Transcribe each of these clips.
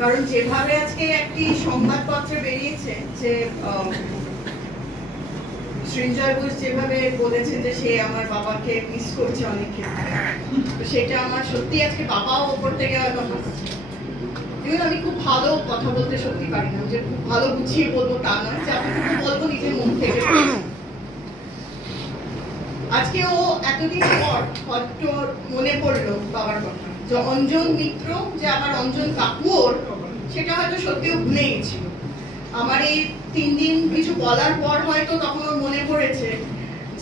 কারণ যেভাবে আজকে একটি সংবাদপত্রে বেরিয়েছে যে সৃঞ্জয় ঘোষ যেভাবে বলেছে যে সে আমার বাবাকে মিস করছে অনেক ক্ষেত্রে, তো সেটা আমার সত্যি আজকে বাবাও ওপর থেকে হয়তো হাসছে। আমি খুব ভালো কথা বলতে সত্যি পারি না, যে খুব ভালো গুছিয়ে বলবো তা নয়, যে আপনাকে বলবো নিজের মন থেকে। আজকে ও এতদিন পর হয়তো মনে পড়লো বাবার কথা, যে অঞ্জন মিত্র যে আমার অঞ্জন কাকু ওর, সেটা হয়তো সত্যিও ভুলে গেছিল। আমার এই 3 দিন কিছু বলার পর হয়তো তখন ওর মনে পড়েছে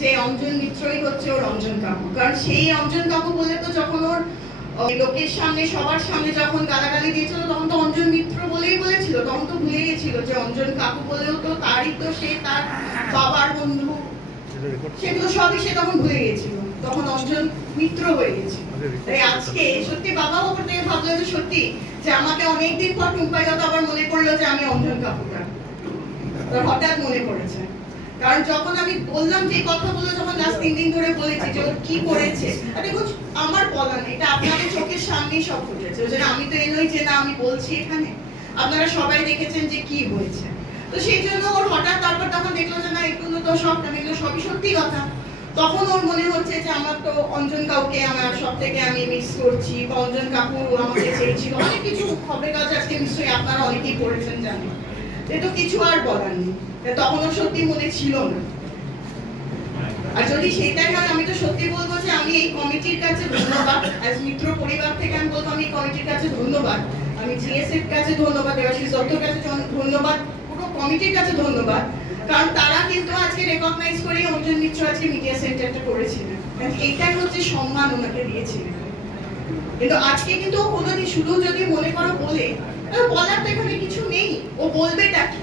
যে অঞ্জন মিত্রই হচ্ছে ওর অঞ্জন কাকু। কারণ সেই অঞ্জন কাকু বলে তো যখন ওর লোকের সামনে সবার সামনে যখন গালাগালি দিয়েছিল তখন তো অঞ্জন মিত্র বলেই বলেছিল, তখন তো ভুলে গেছিল যে অঞ্জন কাকু বলেও তো তারই তো সে তার বাবার বন্ধু, সেগুলো সবই সে তখন ভুলে গেছিল, তখন অঞ্জন মিত্র হয়ে গেছিল। তাই আজকে সত্যি বাবা ওপর থেকে ভাবলো যে সত্যি যে আমাকে অনেকদিন পর টুম্পাই হয়তো আবার মনে পড়লো যে আমি অঞ্জন কাকুটা, হঠাৎ মনে পড়েছে। কারণ যখন আমি বললাম যে কথাগুলো যখন লাস্ট 3 দিন ধরে বলেছি যে ও কি করেছে, দেখুন আমার বলা নেই, এটা আপনাদের চোখের সামনেই সব ফুটেছে। ওই জন্য আমি তো এই নই যে না আমি বলছি এখানে, আপনারা সবাই দেখেছেন যে কি হয়েছে। তো সেই জন্য ওর হঠাৎ তারপর তখন দেখলো যে না এগুলো তো সব, এগুলো সবই সত্যি কথা। তখন ওর মনে হচ্ছে যে আমার তো অঞ্জন কাকুকে আমার সব থেকে আমি মিস করছি, বা অঞ্জন কাকু আমাকে চেয়েছিল, অনেক কিছু খবরের কাজ আজকে নিশ্চয়ই আপনারা অনেকেই পড়েছেন জানেন, তো কিছু আর বলার নেই। তখন ওর সত্যি মনে ছিল না। আর যদি সেটাই হয়, আমি তো সত্যি বলবো যে আমি এই কমিটির কাছে ধন্যবাদ, আজ মিত্র পরিবার থেকে আমি বলবো আমি এই কমিটির কাছে ধন্যবাদ, আমি জিএস এর কাছে ধন্যবাদ, দেবাশিস দত্তর কাছে ধন্যবাদ, পুরো কমিটির কাছে ধন্যবাদ। কারণ তারা কিন্তু আজকে রেকগনাইজ করে অঞ্জন মিত্র আজকে মিডিয়া সেন্টারটা করেছিলেন, এইটাই হচ্ছে সম্মান ওনাকে দিয়েছিলেন। কিন্তু আজকে কিন্তু ও কোনোদিন শুধু যদি মনে করো বলে, বলার তো এখানে কিছু নেই, ও বলবেটা কি?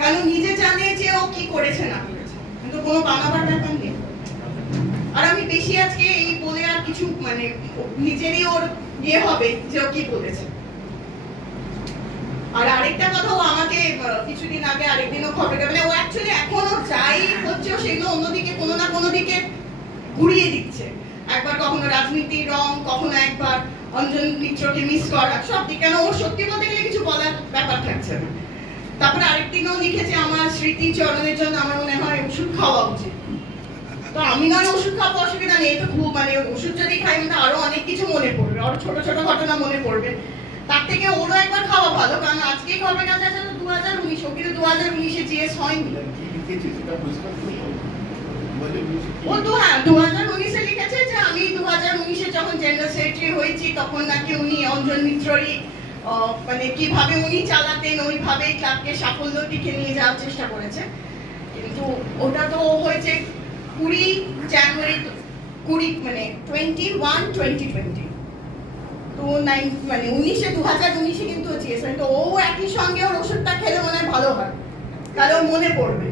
কারণ নিজে জানে যে ও কি করেছে না করেছে, কিন্তু কোনো বানাবার ব্যাপার নেই। আর আমি বেশি আজকে এই বলে আর কিছু মানে নিজেরই ওর ইয়ে হবে যে ও কি বলেছে। আর আরেকটা কথা, ও আমাকে কিছুদিন আগে আরেকদিনও খবর মানে ও অ্যাকচুয়ালি এখনো যাই হচ্ছে সেগুলো অন্যদিকে কোনো না কোনো দিকে ঘুরিয়ে দিচ্ছে। একবার কখনো রাজনীতির রং, কখনো একবার অঞ্জন মিত্রকে মিস করা, সব দিক। কেন ওর সত্যি বলতে গেলে কিছু বলার ব্যাপার থাকছে না। তারপরে আরেকদিনও লিখেছে আমার স্মৃতিচরণের জন্য আমার মনে হয় ওষুধ খাওয়া উচিত। তো আমি নয় ওষুধ খাবো, অসুবিধা নেই, তো খুব মানে ওষুধ যদি খাই মানে আরো অনেক কিছু মনে পড়বে, আরো ছোট ছোট ঘটনা মনে পড়বে। তার থেকে ওরও একবার খাওয়া ভালো, কারণ আজকে খবরের কাছে আছে 2019, ও কিন্তু 2019-এ জিএস হয়নি। ও তো হ্যাঁ 2019-এ লিখেছে যে আমি 2019-এ যখন জেনারেল সেক্রেটারি হয়েছি তখন নাকি উনি অঞ্জন মিত্ররই মানে কিভাবে উনি চালাতেন ওইভাবেই ক্লাবকে সাফল্যের দিকে নিয়ে যাওয়ার চেষ্টা করেছে। কিন্তু ওটা তো হয়েছে 20 জানুয়ারি 2020 তো 2019-এ কিন্তু চেয়েছেন। তো ও একই সঙ্গে ওর ওষুধটা খেলে মনে হয় ভালো হয়, তাহলে ও মনে পড়বে।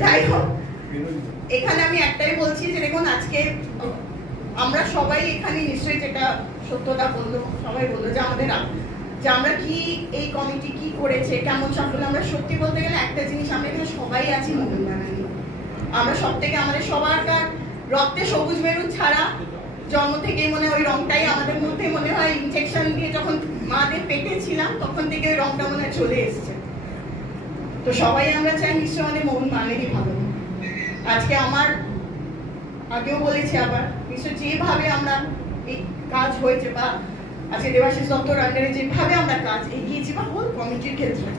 যাই হোক, এখানে আমি একটাই বলছি যে দেখুন আজকে আমরা সবাই এখানে নিশ্চয়ই যেটা সত্যতা বললো, সবাই বললো যে আমাদের যে আমরা কি এই কমিটি কি করেছে, কেমন সাফল্য। আমরা সত্যি বলতে গেলে একটা জিনিস, আমরা এখানে সবাই আছি মোহনবাগান। আমরা সব থেকে আমাদের সবার রক্তে সবুজ মেরুন ছাড়া জন্ম থেকে মনে ওই রংটাই আমাদের মধ্যে মনে হয় ইনজেকশন দিয়ে যখন মাদের পেটে ছিলাম তখন থেকে ওই রংটা মনে হয় চলে এসছে। তো সবাই আমরা চাই নিশ্চয় আমাদের মোহনবাগানেরই ভালো। আজকে আমার আগেও বলেছি আবার, নিশ্চয় যেভাবে আমরা এই কাজ হয়েছে বা আজকে দেবাশিস দত্তর আন্ডারে যেভাবে আমরা কাজ এগিয়েছি বা হোল কমিটির ক্ষেত্রে,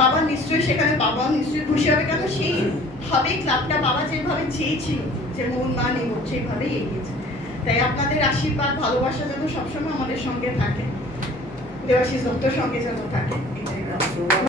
বাবা নিশ্চয়ই সেখানে বাবাও নিশ্চয়ই খুশি হবে, কারণ সেইভাবে ক্লাবটা বাবা যেভাবে চেয়েছিল যে মোহনবাগান এগোচ্ছে সেইভাবেই এগিয়েছে। তাই আপনাদের আশীর্বাদ ভালোবাসা যেন সবসময় আমাদের সঙ্গে থাকে, দেবাশিস দত্তর সঙ্গে যেন থাকে, এটাই